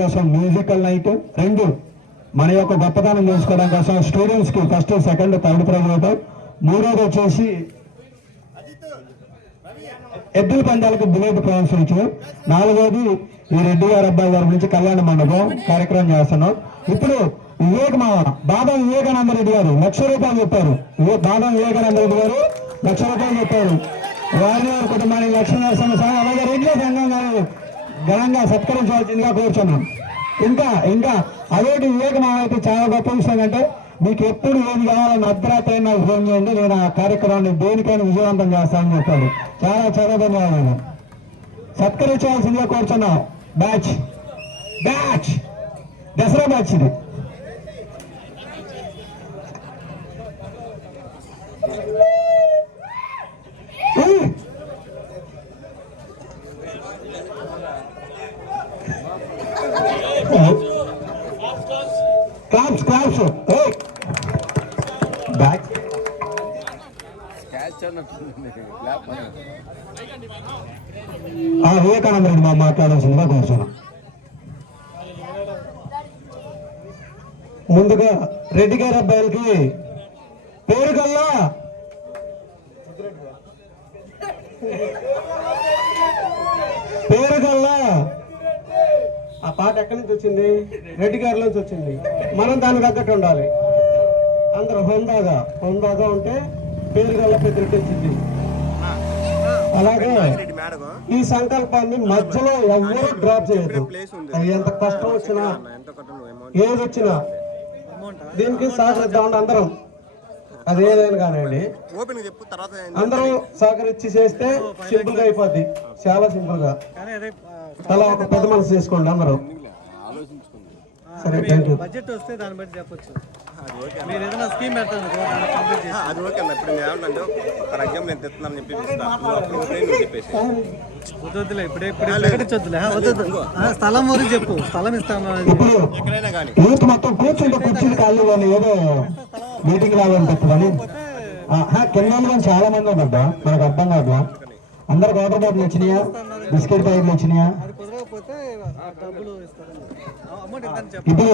కోసం musical night రెండు మన యొక్క గొప్పతనం చేసుకోవడం కోసం స్టూడెంట్స్ కి ఫస్ట్ సెకండ్ థర్డ్ ప్రైజ్ అవుతాం. మూడోది వచ్చేసి ఎద్దుల పందాలకు బుల్లెట్ ప్రదర్శించు. నాలుగోది ఈ రెడ్డి గారి అబ్బాయి గారి నుంచి కళ్యాణ మండపం కార్యక్రమం చేస్తున్నాం. ఇప్పుడు బాబా వివేకానంద రెడ్డి గారు ₹1,00,000 చెప్పారు. బాబా వివేకానంద రెడ్డి గారు ₹1,00,000 చెప్పారు. వారి కుటుంబానికి లక్ష్మీనరసింహ స్వామి అలాగే రెడ్డి సంఘం గారు ఘనంగా సత్కరించవలసిందిగా కోరుచున్నాం. ఇంకా అదేంటి వివేకమావ అయితే చాలా గొప్ప విషయం అంటే మీకు ఎప్పుడు ఏది కావాలని అర్ధరాత్రి నాకు ఫోన్ చేయండి, నేను ఆ కార్యక్రమాన్ని దేనికైనా విజయవంతం చేస్తానని చెప్పాడు. చాలా చాలా ధన్యవాదాలు. సత్కరించవలసిందిగా కోరుచున్నాం. బ్యాచ్ దసరా బ్యాచ్ ఇది. క్లాప్స్ బ్యాక్ వివేకానంద రెడ్డి మా మాట్లాడాల్సిందిగా కోరుచున్నాం. ముందుగా రెడ్డి గారి అబ్బాయిలకి పేరుగల్లా ఆ పాట ఎక్కడి నుంచి వచ్చింది? రెడ్డి గారి నుంచి వచ్చింది. మనం దానికి తగ్గట్టు ఉండాలి. అందరూ హోందాగా ఉంటే పేరుగల్లా పెద్దరెడ్డి వచ్చింది. అలాగే ఈ సంకల్పాన్ని మధ్యలో ఎవరు డ్రాప్ చేయదు. ఎంత కష్టం వచ్చినా ఏది వచ్చినా దీనికి సహకరిద్దామండి అందరం. అదేదైనా కానివ్వండి అందరూ సహకరించి చేస్తే సింపుల్ గా అయిపోద్ది. చాలా సింపుల్ గా అలా ఒక పెద్ద మనసు చేసుకోండి అందరూ. సరే, థ్యాంక్ యూ. బడ్జెట్ వస్తే దాన్ని బట్టి చెప్పొచ్చు. మీరు ఏదైనా స్కీమ్ పెడతారు అది ఓకే అన్న. ఇప్పుడు నేను ఫర్ ఎగ్జాంపుల్ నేను తెస్తున్నాను చెప్పేసి వద్దులే, ఇప్పుడే ప్రకటించొద్దులే. వద్దు, స్థలం గురించి చెప్పు. స్థలం ఇస్తాను ఎక్కడైనా కానీ యూత్ మొత్తం కూర్చుంటే కాళ్ళు ఏదో మీటింగ్ లాగా ఉంటుంది. కింద చాలా మంది ఉండద్దా మనకు అర్థం కాదు. అందరికి వాటర్ బాటిల్ వచ్చినాయా, బిస్కెట్ ప్యాకెట్లు వచ్చినాయా? ఇప్పుడు